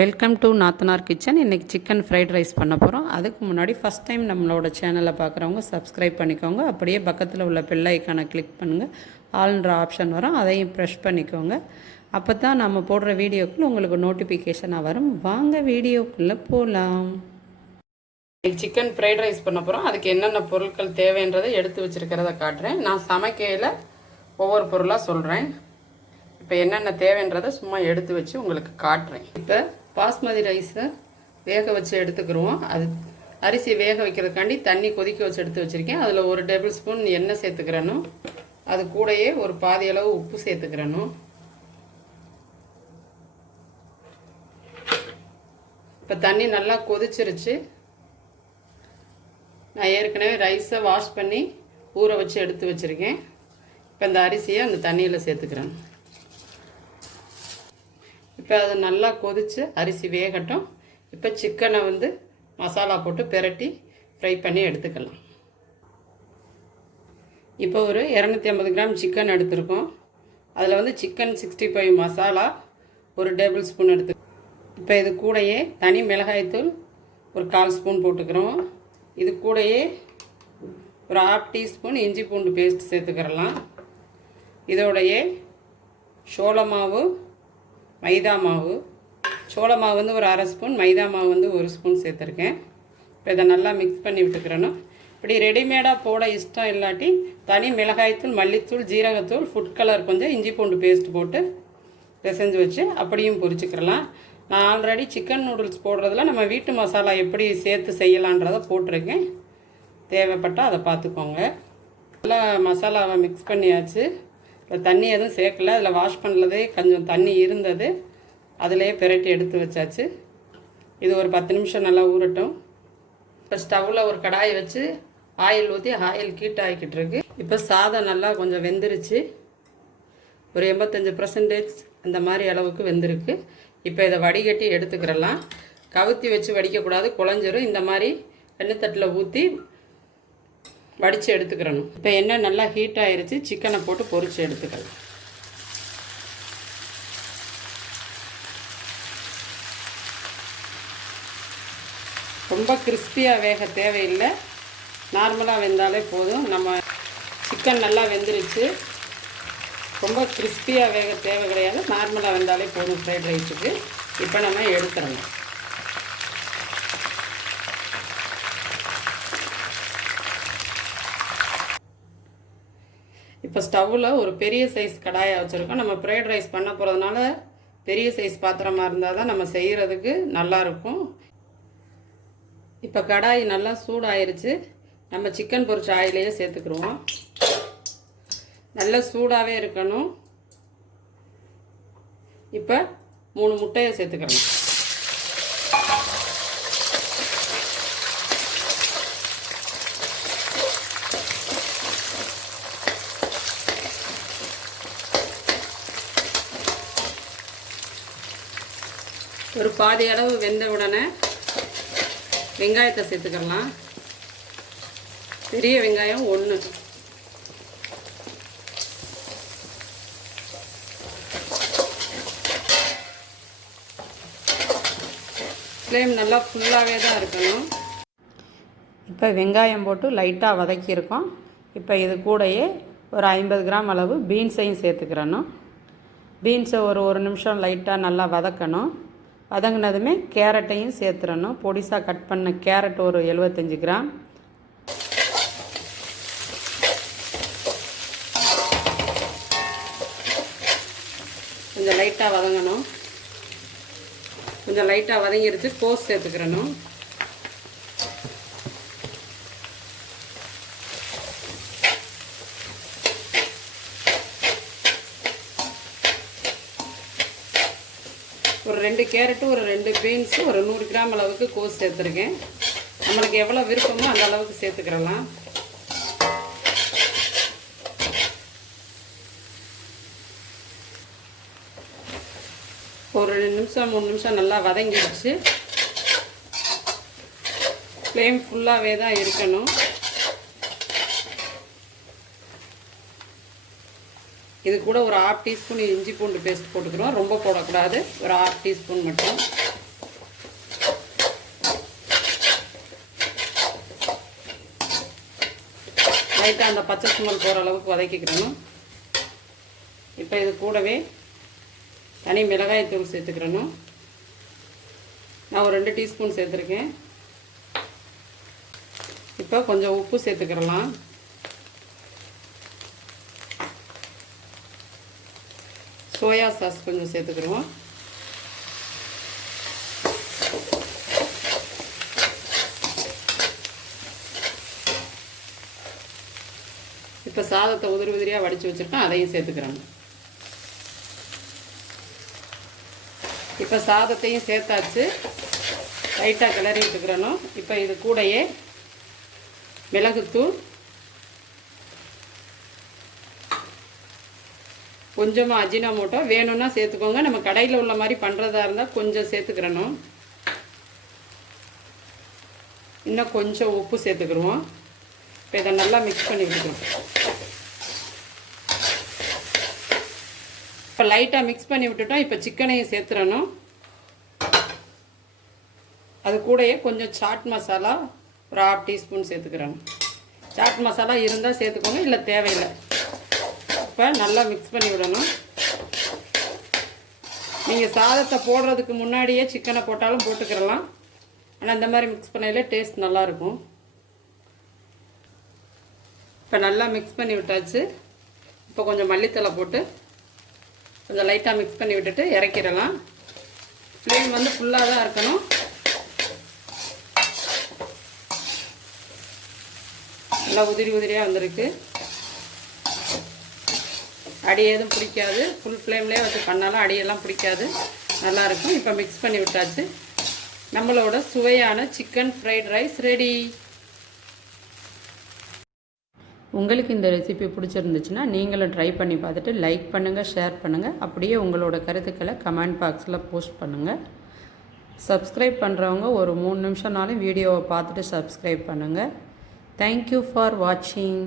Welcome to நாத்தனார் kitchen. இன்றைக்கி chicken fried rice பண்ண போகிறோம். அதுக்கு முன்னாடி ஃபஸ்ட் டைம் நம்மளோட சேனலை பார்க்குறவங்க சப்ஸ்கிரைப் பண்ணிக்கோங்க. அப்படியே பக்கத்தில் உள்ள பெல் ஐக்கானை கிளிக் பண்ணுங்கள். ஆல்ன்ற ஆப்ஷன் வரும், அதையும் ப்ரெஷ் பண்ணிக்கோங்க. அப்போ தான் நம்ம போடுற வீடியோக்குள்ளே உங்களுக்கு நோட்டிஃபிகேஷனாக வரும். வாங்க வீடியோக்குள்ளே போகலாம். இன்றைக்கி சிக்கன் ஃப்ரைட் ரைஸ் பண்ண போகிறோம். அதுக்கு என்னென்ன பொருட்கள் தேவைன்றதை எடுத்து வச்சுருக்கிறத காட்டுறேன். நான் சமைக்கையில் ஒவ்வொரு பொருளாக சொல்கிறேன். இப்போ என்னென்ன தேவைன்றதை சும்மா எடுத்து வச்சு உங்களுக்கு காட்டுறேன். இப்போ பாஸ்மதி ரைஸை வேக வச்சு எடுத்துக்கிடுவோம். அது அரிசி வேக வைக்கிறதுக்காண்டி தண்ணி கொதிக்க வச்சு எடுத்து வச்சுருக்கேன். அதில் 1 டேபிள் ஸ்பூன் எண்ணெய் சேர்த்துக்கிறணும். அது கூடயே ஒரு பாதி அளவு உப்பு சேர்த்துக்கிறணும். இப்போ தண்ணி நல்லா கொதிச்சிருச்சு. நான் ஏற்கனவே ரைஸை வாஷ் பண்ணி ஊற வச்சு எடுத்து வச்சுருக்கேன். இப்போ இந்த அரிசியை அந்த தண்ணியில் சேர்த்துக்கிறேன். இப்போ அது நல்லா கொதித்து அரிசி வேகட்டும். இப்போ சிக்கனை மசாலா போட்டு பிரட்டி ஃப்ரை பண்ணி எடுத்துக்கலாம். இப்போ ஒரு 250 கிராம் சிக்கன் எடுத்துருக்கோம். அதில் சிக்கன் 65 மசாலா 1 டேபிள் ஸ்பூன் எடுத்து, இப்போ இது கூடயே தனி மிளகாய்த்தூள் ஒரு 1/4 ஸ்பூன் போட்டுக்கிறோம். இது கூடயே ஒரு 1/2 டீஸ்பூன் இஞ்சி பூண்டு பேஸ்ட் சேர்த்துக்கிறலாம். இதோடையே சோள மாவு, மைதா மாவு, சோள மாவு ஒரு 1/2 ஸ்பூன், மைதா மாவு 1 ஸ்பூன் சேர்த்துருக்கேன். இப்போ இதை நல்லா மிக்ஸ் பண்ணி விட்டுக்கிறணும். இப்படி ரெடிமேடாக போட இஷ்டம் இல்லாட்டி தனி மிளகாய்த்தூள், மல்லித்தூள், ஜீரகத்தூள், ஃபுட் கலர் கொஞ்சம், இஞ்சி பூண்டு பேஸ்ட் போட்டு பிசைஞ்சு வச்சு அப்படியும் பொரிச்சுக்கிறலாம். நான் ஆல்ரெடி சிக்கன் நூடுல்ஸ் போடுறதுல நம்ம வீட்டு மசாலா எப்படி சேர்த்து செய்யலான்றதை போட்டிருக்கேன். தேவைப்பட்டால் அதை பார்த்துக்கோங்க. நல்லா மசாலாவை மிக்ஸ் பண்ணியாச்சு. இப்போ தண்ணி எதுவும் சேர்க்கல. அதில் வாஷ் பண்ணுறதே கொஞ்சம் தண்ணி இருந்தது, அதிலேயே பிரட்டி எடுத்து வச்சாச்சு. இது ஒரு 10 நிமிஷம் நல்லா ஊறட்டும். இப்போ ஸ்டவ்வில் ஒரு கடாயை வச்சு ஆயில் ஊற்றி ஆயில் ஹீட் ஆகிக்கிட்டு இருக்கு. இப்போ சாதம் நல்லா கொஞ்சம் வெந்துருச்சு. ஒரு 85% அந்த மாதிரி அளவுக்கு வெந்திருக்கு. இப்போ இதை வடிகட்டி எடுத்துக்கிறலாம். கவுத்தி வச்சு வடிக்கக்கூடாது, குழஞ்சிரும். இந்த மாதிரி எண்ணெய் தட்டில் ஊற்றி வடித்து எடுத்துக்கிறணும். இப்போ எண்ணெய் நல்லா ஹீட் ஆகிருச்சு. சிக்கனை போட்டு பொரித்து எடுத்துக்கலாம். ரொம்ப கிறிஸ்பியாக வேக தேவையில்லை, நார்மலாக வெந்தாலே போதும். நம்ம சிக்கன் நல்லா வெந்துருச்சு. ரொம்ப கிறிஸ்பியாக வேக தேவை கிடையாது, நார்மலாக வெந்தாலே போதும் ஃப்ரைட் ரைஸுக்கு. இப்போ நம்ம எடுத்துடலாம். இப்போ ஸ்டவ்வில் ஒரு பெரிய சைஸ் கடாயை வச்சுருக்கோம். நம்ம ஃப்ரைட் ரைஸ் பண்ண போகிறதுனால பெரிய சைஸ் பாத்திரமாக இருந்தால் தான் நம்ம செய்கிறதுக்கு நல்லாயிருக்கும். இப்போ கடாய் நல்லா சூடாயிருச்சு. நம்ம சிக்கன் பொரிச்ச ஆயிலையே சேர்த்துக்கிடுவோம். நல்லா சூடாகவே இருக்கணும். இப்போ 3 முட்டையை சேர்த்துக்கிறோம். ஒரு பாதி அளவு வெந்த உடனே வெங்காயத்தை சேர்த்துக்கலாம். பெரிய வெங்காயம் 1. ஃப்ளேம் நல்லா ஃபுல்லாகவே தான் இருக்கணும். இப்போ வெங்காயம் போட்டு லைட்டாக வதக்கியிருக்கோம். இப்போ இது கூடயே ஒரு 50 கிராம் அளவு பீன்ஸையும் சேர்த்துக்கிறணும். பீன்ஸை ஒரு நிமிஷம் லைட்டாக நல்லா வதக்கணும். வதங்கினதுமே கேரட்டையும் சேர்த்துடணும். பொடிசாக கட் பண்ண கேரட் ஒரு 75 கிராம். கொஞ்சம் லைட்டாக வதங்கணும். கொஞ்சம் லைட்டாக வதங்கிருச்சு. கோஸ் சேர்த்துக்கிறணும். ஒரு 2 கேரட்டு, ஒரு 2 பீன்ஸு, ஒரு 100 கிராம் அளவுக்கு கோஸ் சேர்த்துருக்கேன். நம்மளுக்கு எவ்வளோ விருப்பமோ அந்த அளவுக்கு சேர்த்துக்கிறலாம். ஒரு 2 நிமிஷம் 3 நிமிஷம் நல்லா வதங்கிடுச்சு. ஃப்ளேம் ஃபுல்லாகவே தான் இருக்கணும். இது கூட ஒரு 1/2 டீஸ்பூன் இஞ்சி பூண்டு பேஸ்ட் போட்டுக்கிறோம். ரொம்ப போடக்கூடாது, ஒரு 1/2 டீஸ்பூன் மட்டும். லைட்டாக அந்த பச்சை ஸ்மெல் போகிற அளவுக்கு வதக்கிக்கிறணும். இப்போ இது கூடவே தனி மிளகாய் தூள் சேர்த்துக்கிறணும். நான் ஒரு 2 டீஸ்பூன் சேர்த்துருக்கேன். இப்போ கொஞ்சம் உப்பு சேர்த்துக்கிறலாம். சோயா சாஸ் கொஞ்சம் சேர்த்துக்கிறோம். இப்போ சாதத்தை உதிரி உதிரியாக வடித்து வச்சுருக்கோம், அதையும் சேர்த்துக்கிறோம். இப்போ சாதத்தையும் சேர்த்தாச்சு, லைட்டாக கிளறி விட்டுக்கிறணும். இப்போ இது கூடயே மிளகுத்தூள், கொஞ்சமாக அஜினோமோட்டோ வேணும்னா சேர்த்துக்கோங்க. நம்ம கடையில் உள்ள மாதிரி பண்ணுறதா இருந்தால் கொஞ்சம் சேர்த்துக்கிறணும். இன்னும் கொஞ்சம் உப்பு சேர்த்துக்கிடுவோம். இப்போ இதை நல்லா மிக்ஸ் பண்ணி விட்டுக்கிறோம். இப்போ லைட்டாக மிக்ஸ் பண்ணி விட்டுட்டோம். இப்போ சிக்கனையும் சேர்த்துறணும். அது கூடயே கொஞ்சம் சாட் மசாலா ஒரு 1/2 டீஸ்பூன் சேர்த்துக்கிறோம். சாட் மசாலா இருந்தால் சேர்த்துக்கோங்க, இல்லை தேவையில்லை. இப்போ நல்லா மிக்ஸ் பண்ணி விடணும். நீங்கள் சாதத்தை போடுறதுக்கு முன்னாடியே சிக்கனை போட்டாலும் போட்டுக்கிறலாம். ஆனால் இந்த மாதிரி மிக்ஸ் பண்ணையில் டேஸ்ட் நல்லாயிருக்கும். இப்போ நல்லா மிக்ஸ் பண்ணி விட்டாச்சு. இப்போ கொஞ்சம் மல்லித்தலை போட்டு கொஞ்சம் லைட்டாக மிக்ஸ் பண்ணி விட்டுட்டு இறக்கிடலாம். ஃப்ளேம் வந்து ஃபுல்லாக தான் இருக்கணும். நல்லா உதிரி உதிரியாக வந்திருக்கு. அடி எதுவும் பிடிக்காது. ஃபுல் ஃப்ளேம்லேயே வச்சு பண்ணாலும் அடியெல்லாம் பிடிக்காது, நல்லாயிருக்கும். இப்போ மிக்ஸ் பண்ணி விட்டாச்சு. நம்மளோட சுவையான சிக்கன் ஃப்ரைட் ரைஸ் ரெடி. உங்களுக்கு இந்த ரெசிபி பிடிச்சிருந்துச்சுன்னா நீங்களும் ட்ரை பண்ணி பார்த்துட்டு லைக் பண்ணுங்கள், ஷேர் பண்ணுங்கள். அப்படியே உங்களோட கருத்துக்களை கமெண்ட் பாக்ஸில் போஸ்ட் பண்ணுங்கள். சப்ஸ்கிரைப் பண்ணுறவங்க ஒரு 3 நிமிஷம்னாலும் வீடியோவை பார்த்துட்டு சப்ஸ்கிரைப் பண்ணுங்கள். தேங்க்யூ ஃபார் வாட்சிங்.